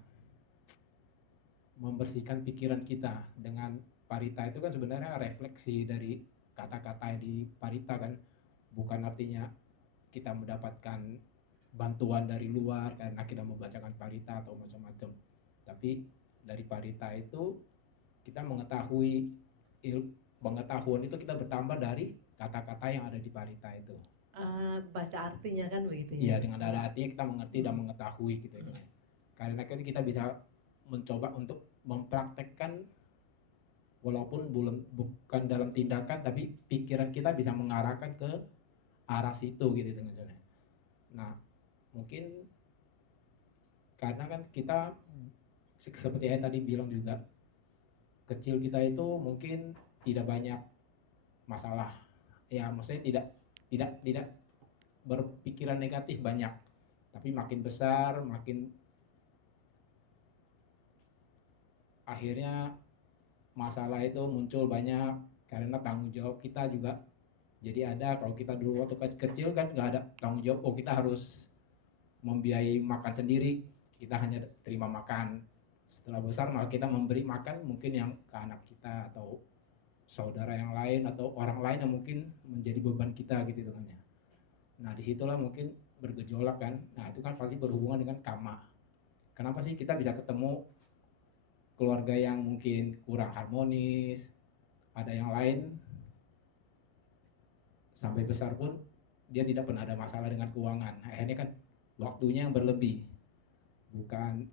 membersihkan pikiran kita. Dengan parita itu kan sebenarnya refleksi dari kata-kata di parita kan, bukan artinya kita mendapatkan bantuan dari luar karena kita membacakan parita atau macam-macam, tapi dari parita itu kita mengetahui pengetahuan itu kita bertambah dari kata-kata yang ada di parita itu. baca artinya kan begitu Iya, ya. dengan ada artinya kita mengerti dan mengetahui gitu kan. Karena kan kita bisa mencoba untuk mempraktekkan walaupun bukan dalam tindakan, tapi pikiran kita bisa mengarahkan ke arah situ gitu dengan sana. Nah, mungkin karena kan kita seperti yang tadi bilang juga, kecil kita itu mungkin tidak banyak masalah. Ya, maksudnya tidak berpikiran negatif banyak. Tapi makin besar, makin akhirnya masalah itu muncul banyak karena tanggung jawab kita juga jadi ada. Kalau kita dulu waktu kecil kan nggak ada tanggung jawab, oh kita harus membiayai makan sendiri, kita hanya terima makan. Setelah besar malah kita memberi makan mungkin yang ke anak kita atau saudara yang lain atau orang lain yang mungkin menjadi beban kita gitu kan ya. Nah disitulah mungkin bergejolak kan. Nah itu kan pasti berhubungan dengan karma. Kenapa sih kita bisa ketemu keluarga yang mungkin kurang harmonis, ada yang lain sampai besar pun dia tidak pernah ada masalah dengan keuangan. Akhirnya kan waktunya yang berlebih, bukan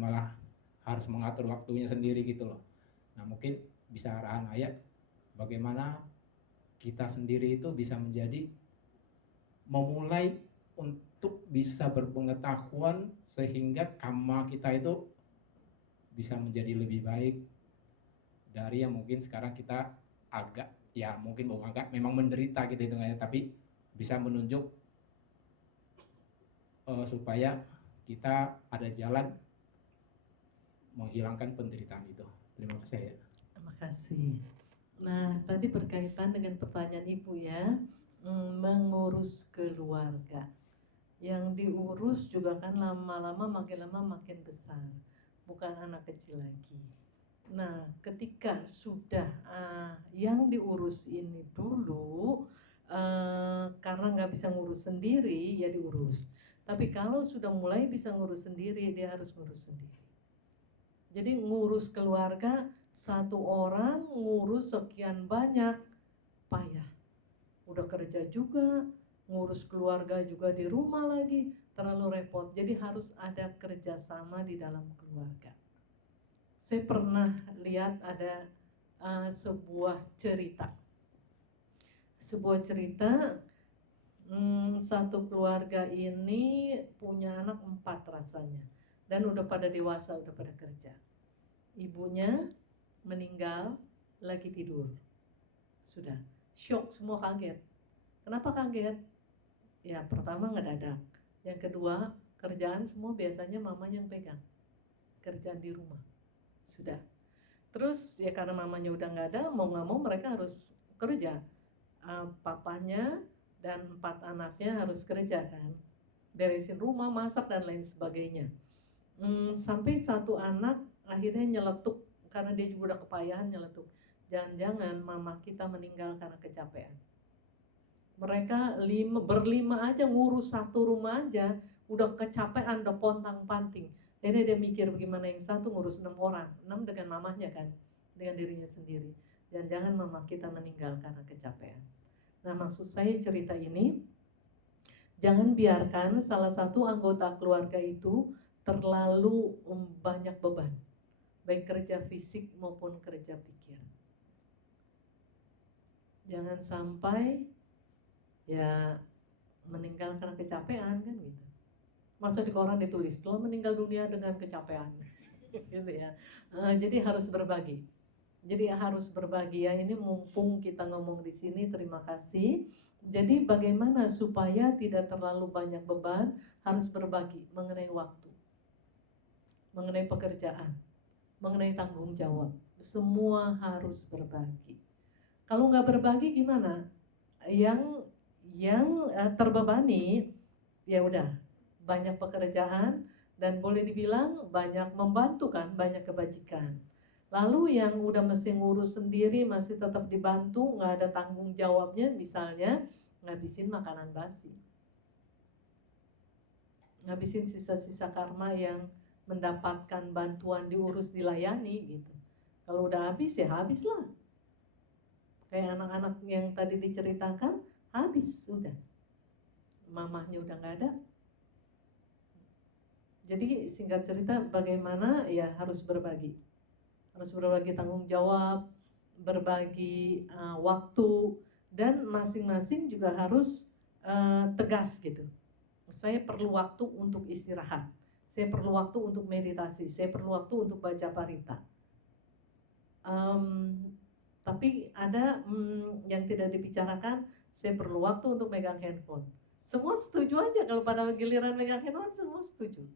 malah harus mengatur waktunya sendiri gitu loh. Nah mungkin bisa arahan ayah bagaimana kita sendiri itu bisa menjadi memulai untuk bisa berpengetahuan sehingga karma kita itu bisa menjadi lebih baik dari yang mungkin sekarang kita agak ya mungkin bukan agak memang menderita gitu hitungannya, tapi bisa menunjuk supaya kita ada jalan menghilangkan penderitaan itu. Terima kasih ya. Terima kasih. Nah, tadi berkaitan dengan pertanyaan Ibu ya, mengurus keluarga. Yang diurus juga kan lama-lama makin lama makin besar, bukan anak kecil lagi. Nah, ketika sudah yang diurus ini dulu, karena nggak bisa ngurus sendiri, ya diurus. Tapi kalau sudah mulai bisa ngurus sendiri, dia harus ngurus sendiri. Jadi ngurus keluarga, satu orang ngurus sekian banyak, payah. Udah kerja juga, ngurus keluarga juga di rumah lagi, terlalu repot. Jadi harus ada kerjasama di dalam keluarga. Saya pernah lihat ada sebuah cerita. Satu keluarga ini punya anak 4 rasanya. Dan udah pada dewasa, udah pada kerja. Ibunya meninggal lagi tidur. Sudah, shock, semua kaget. Kenapa kaget? Ya pertama ngedadak. Yang kedua, kerjaan semua biasanya mamanya yang pegang. Kerjaan di rumah. Sudah. Terus ya karena mamanya udah nggak ada, mau nggak mau mereka harus kerja. Papanya dan 4 anaknya harus kerja kan. Beresin rumah, masak dan lain sebagainya. Sampai satu anak akhirnya nyeletuk karena dia juga udah kepayahan nyeletuk. Jangan-jangan mama kita meninggal karena kecapean. Mereka berlima aja ngurus satu rumah aja udah kecapean, udah pontang-panting. Jadi dia mikir bagaimana yang satu ngurus 6 orang, 6 dengan mamahnya kan, dengan dirinya sendiri. Jangan-jangan mama kita meninggal karena kecapean. Nah maksud saya cerita ini, jangan biarkan salah satu anggota keluarga itu terlalu banyak beban, baik kerja fisik maupun kerja pikir. Jangan sampai ya meninggal karena kecapean kan gitu. Masa di koran ditulis telah meninggal dunia dengan kecapean, gitu ya. Jadi harus berbagi. Jadi harus berbagi ya. Ini mumpung kita ngomong di sini, terima kasih. Jadi bagaimana supaya tidak terlalu banyak beban, harus berbagi mengenai waktu, mengenai pekerjaan, mengenai tanggung jawab. Semua harus berbagi. Kalau nggak berbagi gimana? Yang terbebani ya udah banyak pekerjaan dan boleh dibilang banyak membantu kan, banyak kebajikan. Lalu yang udah mesti ngurus sendiri masih tetap dibantu, nggak ada tanggung jawabnya, misalnya ngabisin makanan basi, ngabisin sisa-sisa karma yang mendapatkan bantuan diurus dilayani gitu. Kalau udah habis ya habislah. Kayak anak-anak yang tadi diceritakan, habis udah. mamahnya udah nggak ada. Jadi singkat cerita bagaimana ya harus berbagi tanggung jawab, berbagi waktu, dan masing-masing juga harus tegas gitu. Saya perlu waktu untuk istirahat, saya perlu waktu untuk meditasi, saya perlu waktu untuk baca parita. Tapi ada yang tidak dibicarakan, saya perlu waktu untuk megang handphone. Semua setuju aja kalau pada giliran megang handphone semua setuju.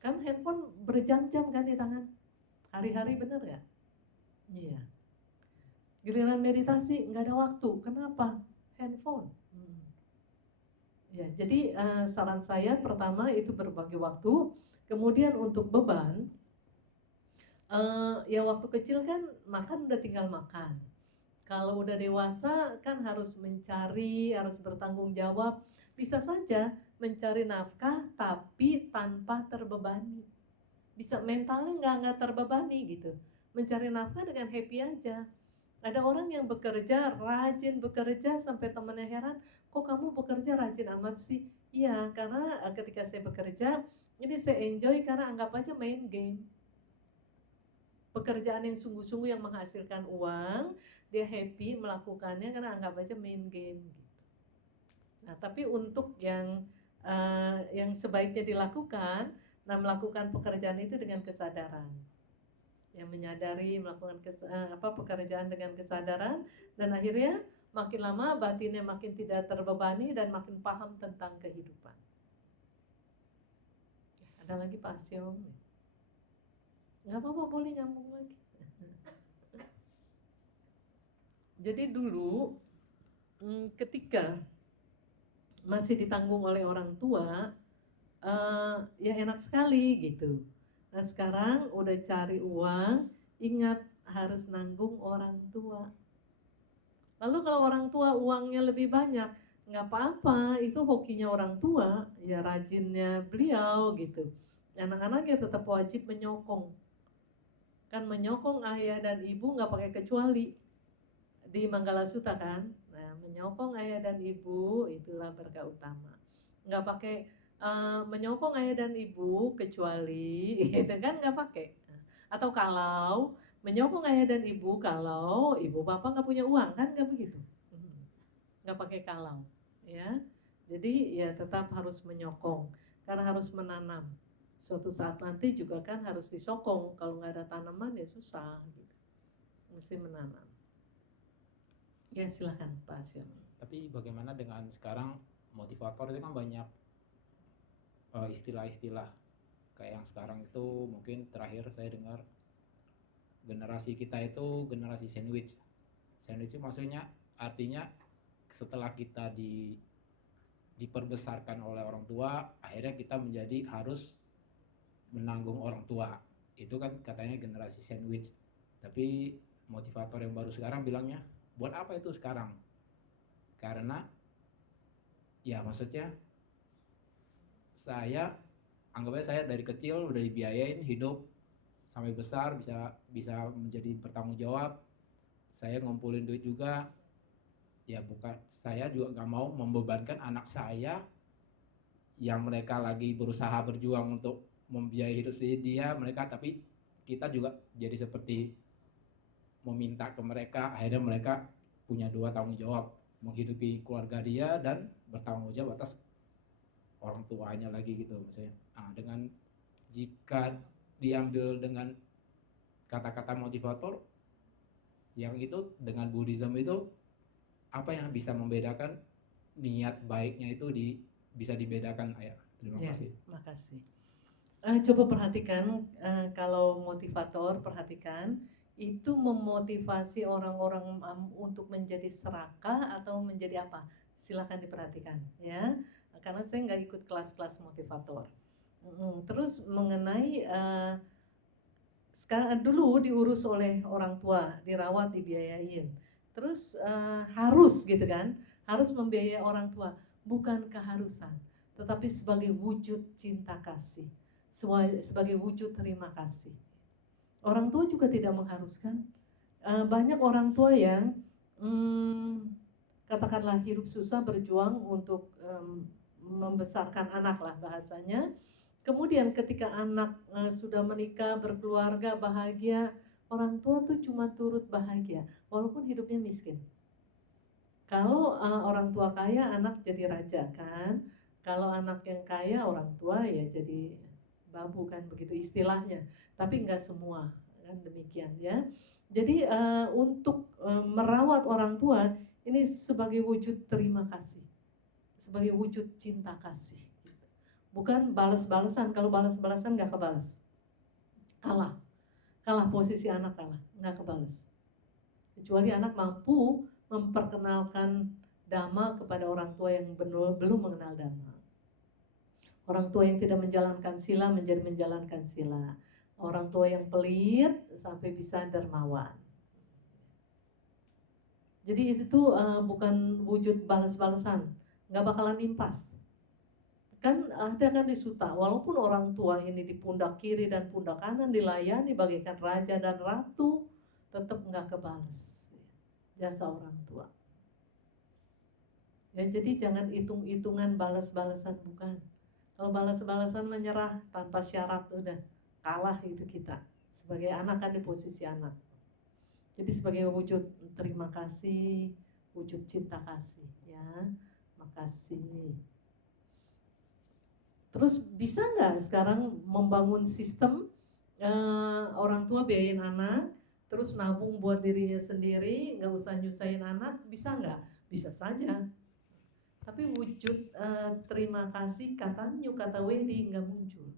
Kan handphone berjam-jam kan di tangan, hari-hari, bener ya? Iya. Giliran meditasi nggak ada waktu, kenapa? Handphone. Ya, jadi saran saya pertama itu berbagi waktu, kemudian untuk beban, ya waktu kecil kan makan udah tinggal makan. Kalau udah dewasa kan harus mencari, harus bertanggung jawab, bisa saja mencari nafkah tapi tanpa terbebani. Bisa mentalnya nggak terbebani gitu. Mencari nafkah dengan happy aja. Ada orang yang bekerja, rajin bekerja sampai temannya heran, kok kamu bekerja rajin amat sih? Iya, karena ketika saya bekerja, ini saya enjoy karena anggap aja main game. Pekerjaan yang sungguh-sungguh yang menghasilkan uang, dia happy melakukannya karena anggap aja main game gitu. Nah, tapi untuk yang sebaiknya dilakukan, nah melakukan pekerjaan itu dengan kesadaran. Yang menyadari melakukan pekerjaan dengan kesadaran, dan akhirnya makin lama batinnya makin tidak terbebani dan makin paham tentang kehidupan. Ada lagi Pak Asyong? Nggak apa-apa, boleh nyambung lagi. Jadi dulu ketika masih ditanggung oleh orang tua, ya enak sekali gitu. Nah sekarang udah cari uang, ingat harus nanggung orang tua. Lalu kalau orang tua uangnya lebih banyak, nggak apa-apa, itu hokinya orang tua, ya rajinnya beliau gitu. Anak-anaknya tetap wajib menyokong. Kan menyokong ayah dan ibu nggak pakai kecuali di Manggalasuta kan. Nah menyokong ayah dan ibu itulah berkah utama. Nggak pakai menyokong ayah dan ibu kecuali gitu kan, nggak pakai. Atau kalau menyokong ayah dan ibu kalau ibu bapak nggak punya uang, kan nggak begitu. Nggak pakai kalau ya. Jadi ya tetap harus menyokong karena harus menanam. Suatu saat nanti juga kan harus disokong, kalau nggak ada tanaman ya susah gitu. Mesti menanam. Ya silakan Pak Asyong. Tapi bagaimana dengan sekarang motivator itu kan banyak istilah-istilah kayak yang sekarang itu, mungkin terakhir saya dengar generasi kita itu generasi sandwich. Sandwich itu maksudnya artinya setelah kita diperbesarkan oleh orang tua, akhirnya kita menjadi harus menanggung orang tua. Itu kan katanya generasi sandwich. Tapi motivator yang baru sekarang bilangnya, buat apa itu sekarang? Karena ya maksudnya anggapnya saya dari kecil udah dibiayain hidup sampai besar, bisa menjadi bertanggung jawab. Saya ngumpulin duit juga. Ya bukan, saya juga nggak mau membebankan anak saya yang mereka lagi berusaha berjuang untuk membiayai hidup mereka, tapi kita juga jadi seperti meminta ke mereka. Akhirnya mereka punya dua tanggung jawab, menghidupi keluarga dia dan bertanggung jawab atas orang tuanya lagi gitu misalnya. Dengan jika diambil dengan kata-kata motivator yang itu dengan Buddhism itu, apa yang bisa membedakan niat baiknya itu bisa dibedakan, Ayah? Terima kasih. Makasih. Coba perhatikan, kalau motivator, perhatikan itu memotivasi orang-orang untuk menjadi serakah atau menjadi apa? Silakan diperhatikan ya, karena saya nggak ikut kelas-kelas motivator. Terus mengenai sekarang dulu diurus oleh orang tua, dirawat, dibiayain, terus harus gitu kan, harus membiayai orang tua, bukan keharusan, tetapi sebagai wujud cinta kasih, sebagai wujud terima kasih. Orang tua juga tidak mengharuskan. Banyak orang tua yang katakanlah hidup susah, berjuang untuk membesarkan anak lah bahasanya. Kemudian ketika anak sudah menikah, berkeluarga, bahagia, orang tua tuh cuma turut bahagia walaupun hidupnya miskin. Kalau orang tua kaya, anak jadi raja kan. Kalau anak yang kaya, orang tua ya jadi babu kan, begitu istilahnya. Tapi nggak semua kan, demikian ya. Jadi untuk merawat orang tua ini sebagai wujud terima kasih, sebagai wujud cinta kasih. Bukan balas-balasan. Kalau balas-balasan nggak kebalas, kalah posisi anak, kalah, nggak kebalas. Kecuali anak mampu memperkenalkan dhamma kepada orang tua yang belum mengenal dhamma. Orang tua yang tidak menjalankan sila menjadi menjalankan sila. Orang tua yang pelit sampai bisa dermawan. Jadi itu tuh bukan wujud balas-balasan, nggak bakalan impas. Kan ada kan di suta, walaupun orang tua ini di pundak kiri dan pundak kanan dilayani bagaikan raja dan ratu, tetap nggak kebalas jasa orang tua. Ya, jadi jangan hitung-hitungan balas-balasan, bukan. Kalau balas-balasan menyerah tanpa syarat, udah kalah itu kita. Sebagai anak kan di posisi anak. Jadi sebagai wujud terima kasih, wujud cinta kasih, ya, makasih. Terus bisa nggak sekarang membangun sistem orang tua biayain anak, terus nabung buat dirinya sendiri, nggak usah nyusahin anak, bisa nggak? Bisa saja. Tapi wujud terima kasih kata nyukata wedi nggak muncul.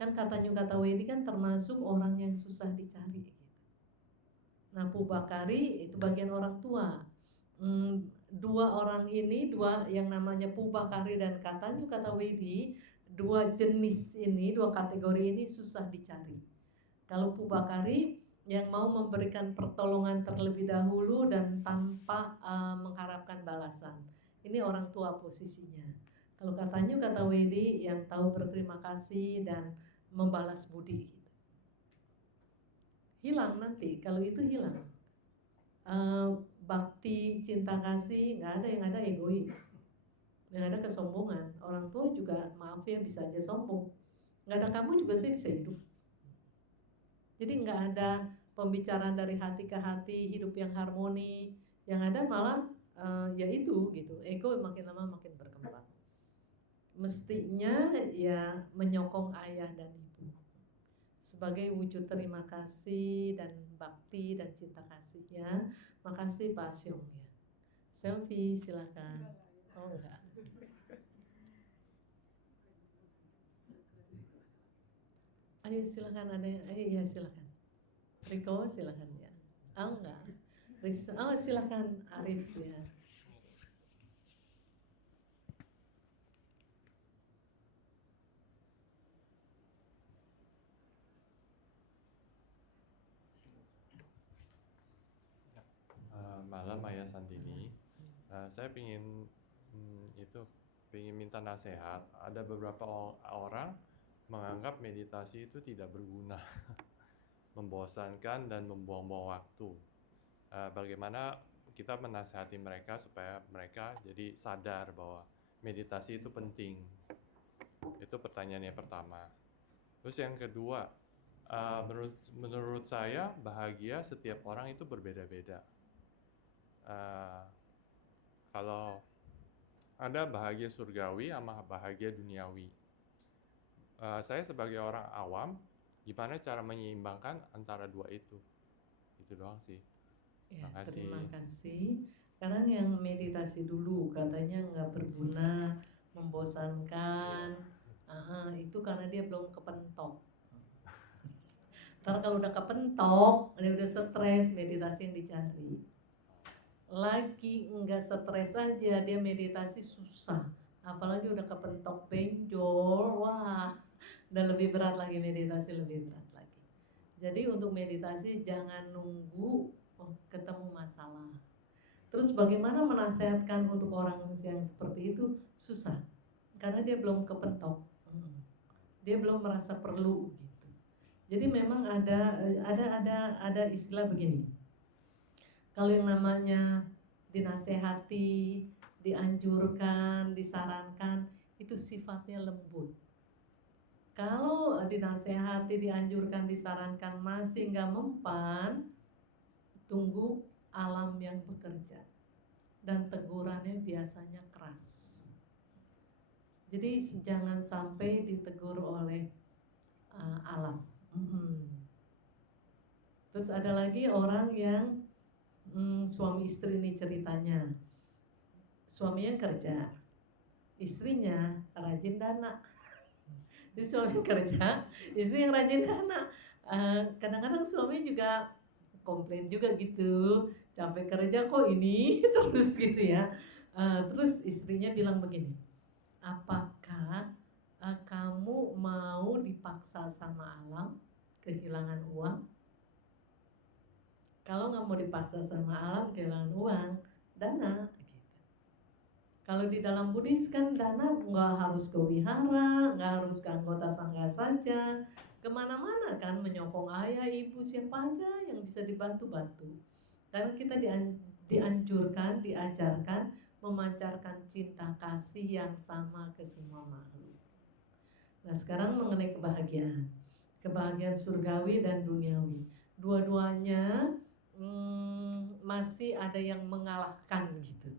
Kan kata nyukata wedi kan termasuk orang yang susah dicari. Nah, Pubakari itu bagian orang tua. Dua orang ini, dua yang namanya Pubakari dan Katanyu Katawedi, dua jenis ini, dua kategori ini susah dicari. Kalau Pubakari yang mau memberikan pertolongan terlebih dahulu dan tanpa mengharapkan balasan, ini orang tua posisinya. Kalau Katanyu Katawedi yang tahu berterima kasih dan membalas budi. Hilang nanti, kalau itu hilang. Bakti, cinta kasih, nggak ada, yang ada egois, yang ada kesombongan. Orang tua juga maaf ya bisa aja sombong. Nggak ada kamu juga saya bisa hidup. Jadi nggak ada pembicaraan dari hati ke hati, hidup yang harmoni. Yang ada malah ya itu gitu, ego makin lama makin berkembang. Mestinya ya menyokong ayah dan ibu sebagai wujud terima kasih dan bakti dan cinta kasih ya. Makasih Pak Asyong ya. Selfie silakan. Oh enggak. Ayo silakan, ada ya silakan. Riko silakan ya. Oh enggak. Oh silakan Arif ya. Malam Ayah Santini, saya ingin minta nasihat. Ada beberapa orang menganggap meditasi itu tidak berguna, membosankan dan membuang-buang waktu. Bagaimana kita menasihati mereka supaya mereka jadi sadar bahwa meditasi itu penting? Itu pertanyaan yang pertama. Terus yang kedua, menurut saya bahagia setiap orang itu berbeda-beda. Kalau ada bahagia surgawi sama bahagia duniawi. Saya sebagai orang awam, gimana cara menyeimbangkan antara dua itu? Itu doang sih. Ya, Makasih. terima kasih. Sekarang yang meditasi dulu, katanya nggak berguna, membosankan. Itu karena dia belum kepentok. Ntar kalau udah kepentok, dia udah stres, meditasi yang dicari. Lagi enggak stres aja, dia meditasi susah. Apalagi udah kepentok benjol, wah, udah lebih berat lagi, meditasi lebih berat lagi. Jadi untuk meditasi jangan nunggu ketemu masalah. Terus bagaimana menasehatkan untuk orang yang seperti itu? Susah, karena dia belum kepentok, dia belum merasa perlu gitu. Jadi memang ada istilah begini. Kalau yang namanya dinasehati, dianjurkan, disarankan, itu sifatnya lembut. Kalau dinasehati, dianjurkan, disarankan masih nggak mempan, tunggu alam yang bekerja. Dan tegurannya biasanya keras. Jadi jangan sampai ditegur oleh alam. Terus ada lagi orang yang suami istri nih ceritanya. Suaminya kerja, istrinya rajin dana. Jadi suami kerja, istri yang rajin dana. Kadang-kadang suami juga komplain juga gitu, capek kerja kok ini terus gitu ya. Terus istrinya bilang begini, apakah kamu mau dipaksa sama alam kehilangan uang? Kalau nggak mau dipaksa sama alam kehilangan uang, dana. Gitu. Kalau di dalam Buddhis kan dana nggak harus ke wihara, nggak harus ke anggota sangga saja, kemana-mana kan menyokong ayah, ibu, siapa aja yang bisa dibantu-bantu. Karena kita dianjurkan, diajarkan memancarkan cinta kasih yang sama ke semua makhluk. Nah sekarang mengenai kebahagiaan surgawi dan duniawi, dua-duanya masih ada yang mengalahkan gitu.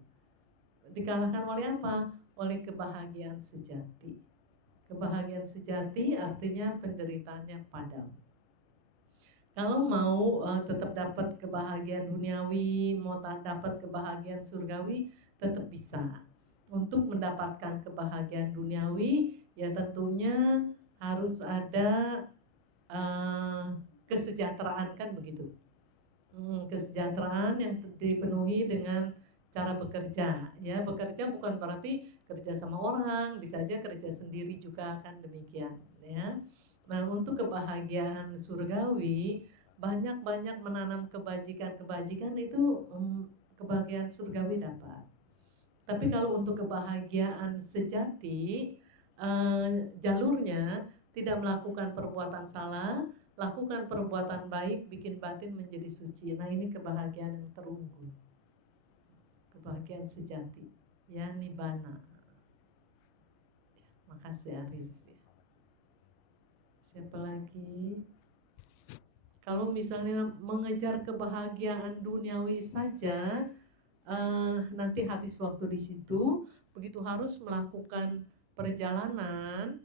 Dikalahkan oleh apa? Oleh kebahagiaan sejati. Kebahagiaan sejati artinya penderitaannya padam. Kalau mau tetap dapat kebahagiaan duniawi, mau dapat kebahagiaan surgawi, tetap bisa. Untuk mendapatkan kebahagiaan duniawi, ya tentunya harus ada kesejahteraan kan begitu. Kesejahteraan yang dipenuhi dengan cara bekerja. Ya, bekerja bukan berarti kerja sama orang, bisa aja kerja sendiri juga kan demikian. Ya. Nah, untuk kebahagiaan surgawi, banyak-banyak menanam kebajikan itu kebahagiaan surgawi dapat. Tapi kalau untuk kebahagiaan sejati, jalurnya tidak melakukan perbuatan salah, lakukan perbuatan baik, bikin batin menjadi suci. Nah ini kebahagiaan yang terunggul, kebahagiaan sejati, ya nibbana. Makasih Arif. Siapa lagi? Kalau misalnya mengejar kebahagiaan duniawi saja, nanti habis waktu di situ. Begitu harus melakukan perjalanan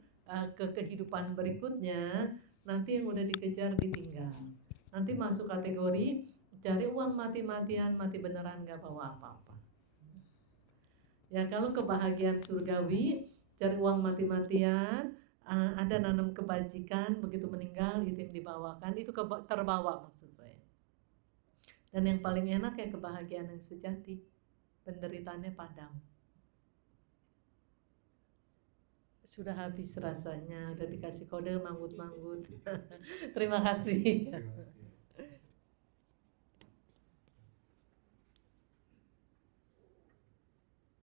ke kehidupan berikutnya, nanti yang udah dikejar ditinggal. Nanti masuk kategori cari uang mati-matian, mati beneran gak bawa apa-apa. Ya kalau kebahagiaan surgawi, cari uang mati-matian, ada nanam kebajikan, begitu meninggal itu yang dibawakan, itu terbawa maksud saya. Dan yang paling enak ya kebahagiaan yang sejati, penderitaannya padam. Sudah habis rasanya, udah dikasih kode manggut-manggut. Terima kasih.